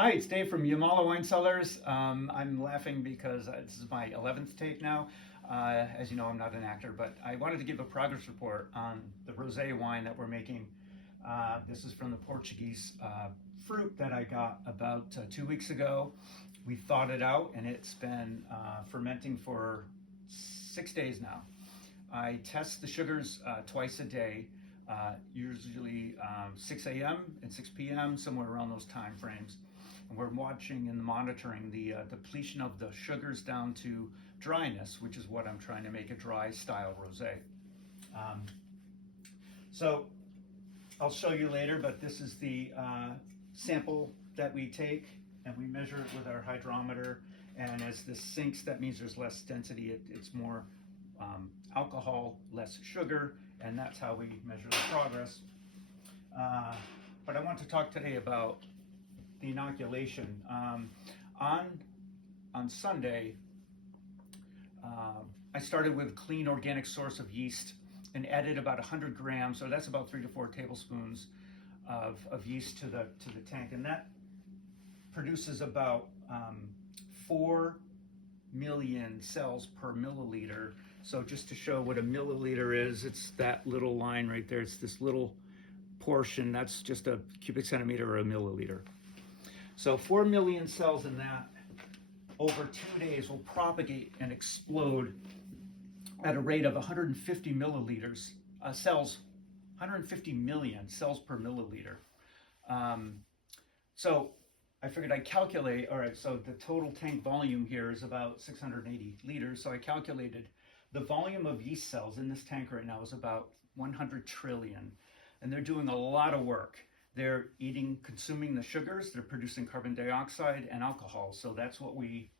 Hi, it's Dave from Yamala Wine Cellars. I'm laughing because this is my 11th take now. As you know, I'm not an actor, but I wanted to give a progress report on the Rosé wine that we're making. This is from the Portuguese fruit that I got about 2 weeks ago. We thawed it out and it's been fermenting for 6 days now. I test the sugars twice a day, usually 6 a.m. and 6 p.m., somewhere around those time frames. And we're watching and monitoring the depletion of the sugars down to dryness, which is what I'm trying to make a dry style rosé. So I'll show you later, but this is the sample that we take and we measure it with our hydrometer. And as this sinks, that means there's less density. It's more alcohol, less sugar, and that's how we measure the progress. But I want to talk today about the inoculation. On Sunday, I started with a clean organic source of yeast and added about 100 grams, or that's about 3 to 4 tablespoons of yeast to the tank, and that produces about 4 million cells per milliliter. So just to show what a milliliter is, it's that little line right there. It's this little portion. That's just a cubic centimeter or a milliliter. So 4 million cells in that over 2 days will propagate and explode at a rate of 150 milliliters, 150 million cells per milliliter. So I figured I'd calculate, all right, so the total tank volume here is about 680 liters. So I calculated the volume of yeast cells in this tank right now is about 100 trillion. And they're doing a lot of work. They're consuming the sugars, they're producing carbon dioxide and alcohol. So that's what we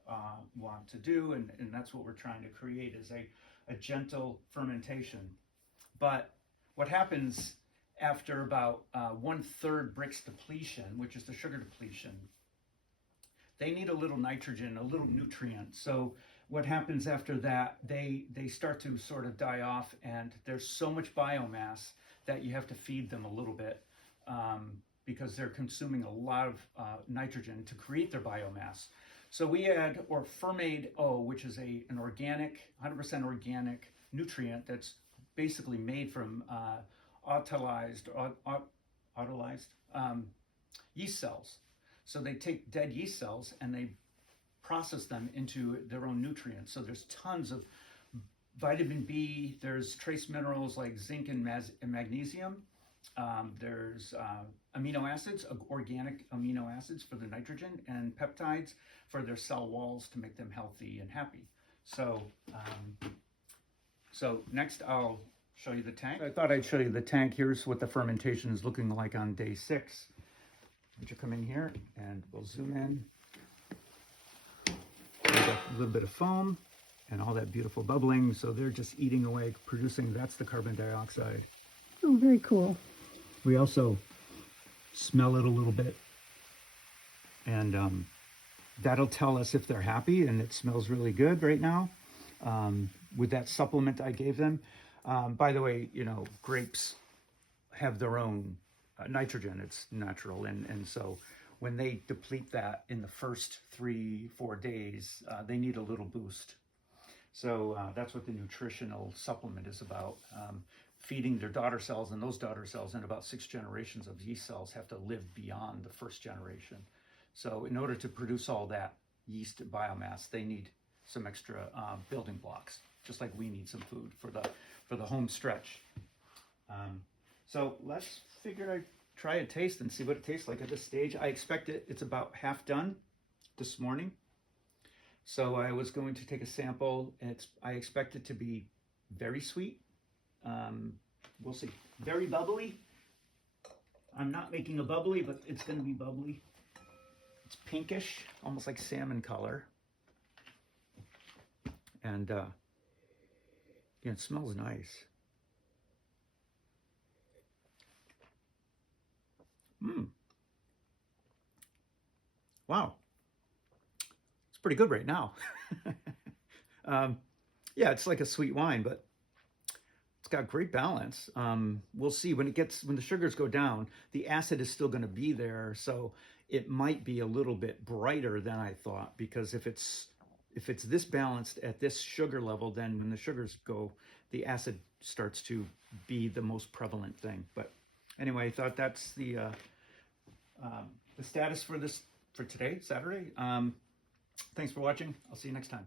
want to do, and that's what we're trying to create is a gentle fermentation. But what happens after about 1/3 Brix depletion, which is the sugar depletion, they need a little nitrogen, a little nutrient. So what happens after that, they start to sort of die off, and there's so much biomass that you have to feed them a little bit. Because they're consuming a lot of nitrogen to create their biomass. So we add or Fermade O, which is an organic, 100% organic nutrient that's basically made from autolyzed yeast cells. So they take dead yeast cells and they process them into their own nutrients. So there's tons of vitamin B, there's trace minerals like zinc and magnesium. There's amino acids, organic amino acids for the nitrogen, and peptides for their cell walls to make them healthy and happy. So, so next I'll show you the tank. I thought I'd show you the tank. Here's what the fermentation is looking like on day 6. Would you come in here and we'll zoom in. We've got a little bit of foam and all that beautiful bubbling. So they're just eating away, producing, that's the carbon dioxide. Oh, very cool. We also smell it a little bit, and that'll tell us if they're happy, and it smells really good right now with that supplement I gave them. By the way, you know, grapes have their own nitrogen. It's natural, and so when they deplete that in the first 3-4 days, they need a little boost. So that's what the nutritional supplement is about. Feeding their daughter cells, and those daughter cells in about 6 generations of yeast cells have to live beyond the first generation. So in order to produce all that yeast biomass, they need some extra building blocks, just like we need some food for the home stretch. So let's try a taste and see what it tastes like at this stage. I expect it's about half done this morning. So I was going to take a sample. I expect it to be very sweet. We'll see. Very bubbly. I'm not making a bubbly, but it's going to be bubbly. It's pinkish, almost like salmon color. And yeah, it smells nice. Wow. It's pretty good right now. Yeah, it's like a sweet wine, but it's got great balance. We'll see when the sugars go down, the acid is still going to be there. So it might be a little bit brighter than I thought, because if it's this balanced at this sugar level, then when the sugars go, the acid starts to be the most prevalent thing. But anyway, I thought that's the status for today, Saturday. Thanks for watching. I'll see you next time.